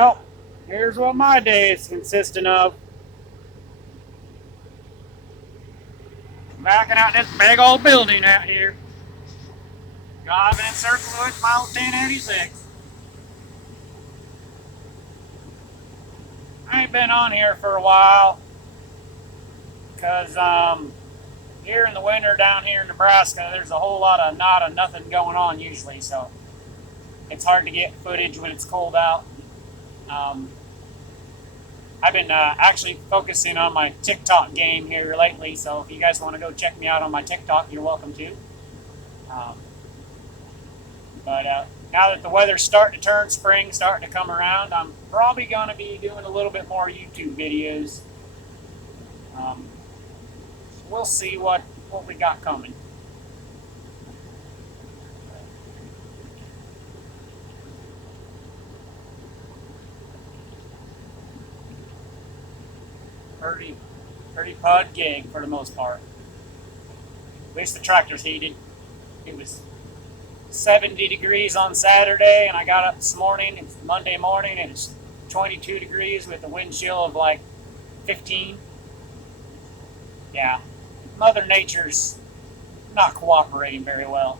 Well, here's what my day is consisting of. Backing out this big old building out here. Driving in circle with my old 1086. I ain't been on here for a while because here in the winter down here in Nebraska, there's a whole lot of nothing going on usually, so it's hard to get footage when it's cold out. Um, I've been actually focusing on my TikTok game here lately, so if you guys want to go check me out on my TikTok, you're welcome to. Um, but now that the weather's starting to turn, spring starting to come around, I'm probably going to be doing a little bit more YouTube videos. So we'll see what we got coming. Pretty pud gig for the most part. At least the tractor's heated. It was 70 degrees on Saturday, and I got up this morning. It's Monday morning, and it's 22 degrees with a wind chill of like 15. Yeah, Mother Nature's not cooperating very well.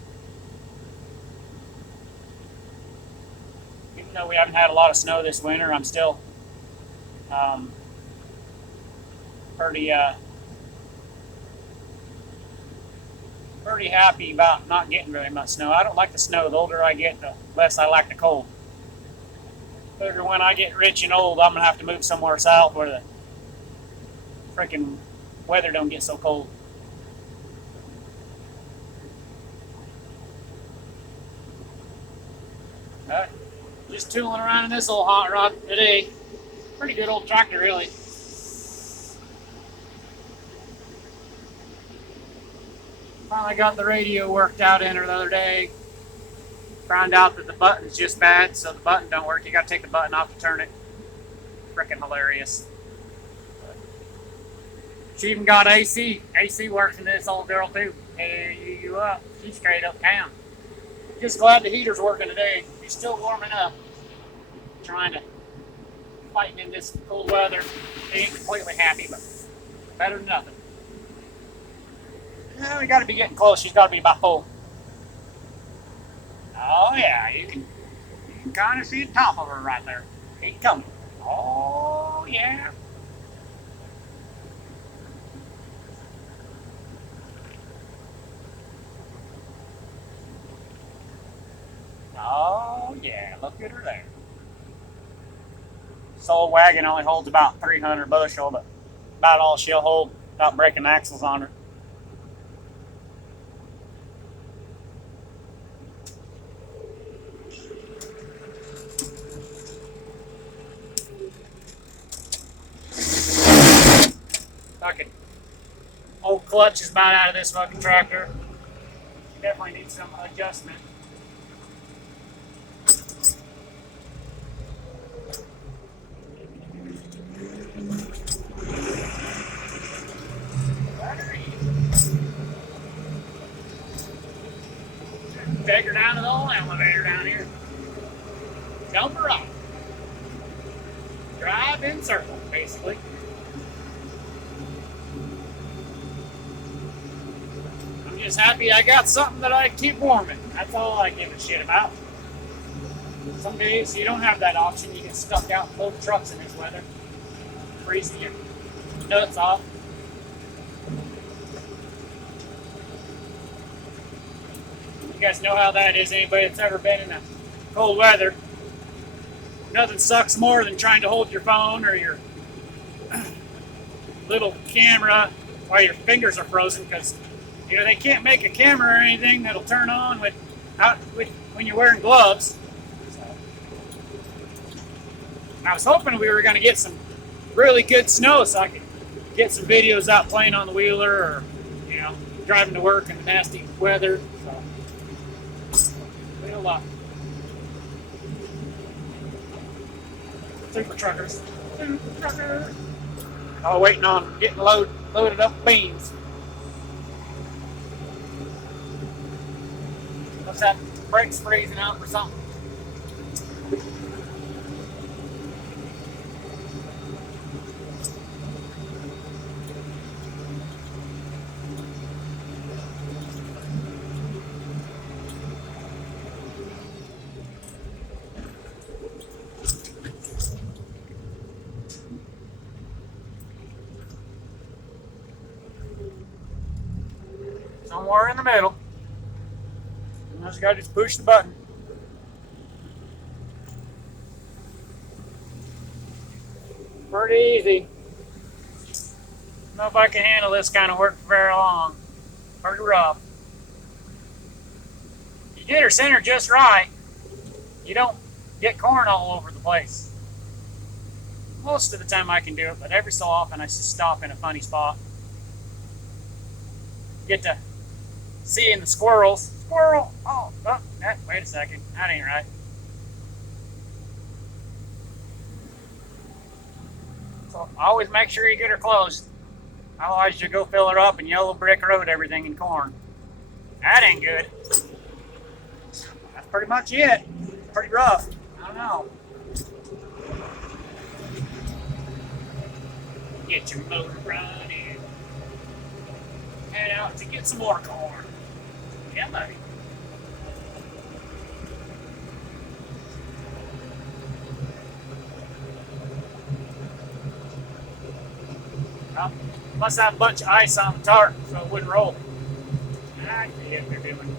Even though we haven't had a lot of snow this winter, I'm still pretty happy about not getting very much snow. I don't like the snow. The older I get, the less I like the cold. Figure when I get rich and old, I'm gonna have to move somewhere south where the freaking weather don't get so cold. Just tooling around in this old hot rod today. Pretty good old tractor, really. Finally got the radio worked out in her the other day. Found out that the button's just bad, so the button don't work. You gotta take the button off to turn it. Freaking hilarious. She even got AC. AC works in this old girl too. Hey, you up. She's straight up town. Just glad the heater's working today. She's still warming up. Trying to fighting in this cold weather. She ain't completely happy, but better than nothing. We got to be getting close. She's got to be about full. Oh yeah, you can kind of see the top of her right there. He's coming. Oh yeah. Oh yeah, look at her there. This old wagon only holds about 300 bushel, but about all she'll hold without breaking axles on her. Fucking old clutch is about out of this fucking tractor. Definitely needs some adjustment. Take her down to the old elevator down here. Jump her off. Drive in circle, basically. I'm just happy I got something that I keep warming. That's all I give a shit about. Some days you don't have that option. You get stuck out in both trucks in this weather. Freezing your nuts off. You guys know how that is. Anybody that's ever been in a cold weather, nothing sucks more than trying to hold your phone or your little camera while your fingers are frozen, because they can't make a camera or anything that'll turn on when you're wearing gloves. So, I was hoping we were going to get some really good snow so I could get some videos out playing on the wheeler or driving to work in the nasty weather. So, luck. Super truckers. Oh, waiting on getting loaded up beans. What's that? Brakes freezing out or something? somewhere in the middle. And I just gotta push the button. Pretty easy. Don't know if I can handle this kind of work for very long. Pretty rough. You get her centered just right, you don't get corn all over the place. Most of the time I can do it, but every so often I just stop in a funny spot. Get to seeing the squirrels. Squirrel! Oh, wait a second. That ain't right. So always make sure you get her close. Otherwise you go fill her up and yellow brick road everything in corn. That ain't good. That's pretty much it. Pretty rough. I don't know. Get your motor running. Head out to get some more corn. Yeah, buddy. Well, must have a bunch of ice on the tarp so it wouldn't roll. I see what they're doing.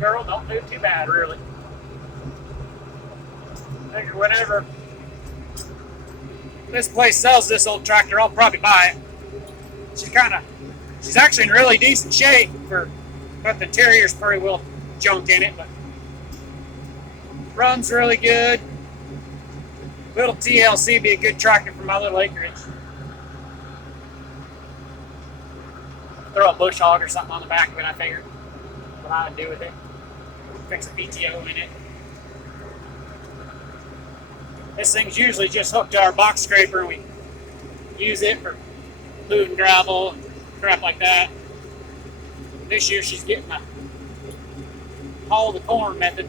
Girl, don't do too bad, really. Figure whatever this place sells this old tractor, I'll probably buy it. She's actually in really decent shape but the interior's pretty well junk in it, but runs really good. Little TLC be a good tractor for my little acreage. Throw a bush hog or something on the back of it, I figured. What I'd do with it. Fix a PTO in it. This thing's usually just hooked to our box scraper and we use it for food and gravel and crap like that. This year she's getting a haul the corn method.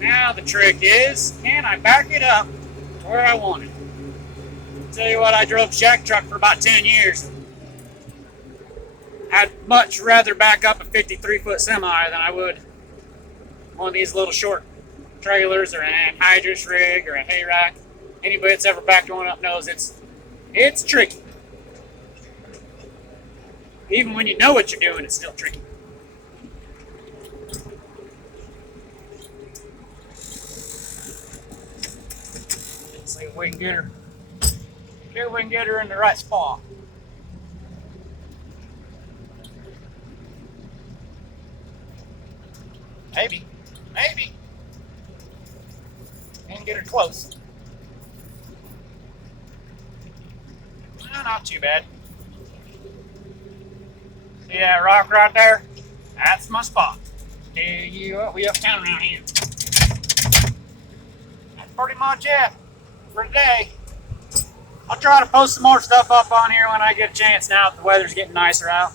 Now the trick is, can I back it up to where I want it? I'll tell you what, I drove shack truck for about 10 years. I'd much rather back up a 53-foot semi than I would one of these little short trailers or an anhydrous rig or a hay rack. Anybody that's ever backed one up knows it's tricky. Even when you know what you're doing, it's still tricky. See if we can get her in the right spot. Maybe. And get her close. Well, not too bad. See that rock right there? That's my spot. Tell you what, we uptown around here. That's pretty much it for today. I'll try to post some more stuff up on here when I get a chance now that the weather's getting nicer out.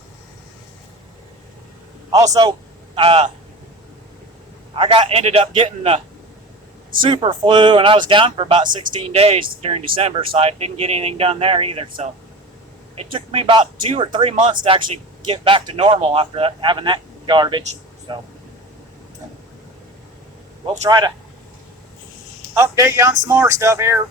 Also, I ended up getting the super flu and I was down for about 16 days during December, so I didn't get anything done there either. So it took me about 2 or 3 months to actually get back to normal after having that garbage. So we'll try to update you on some more stuff here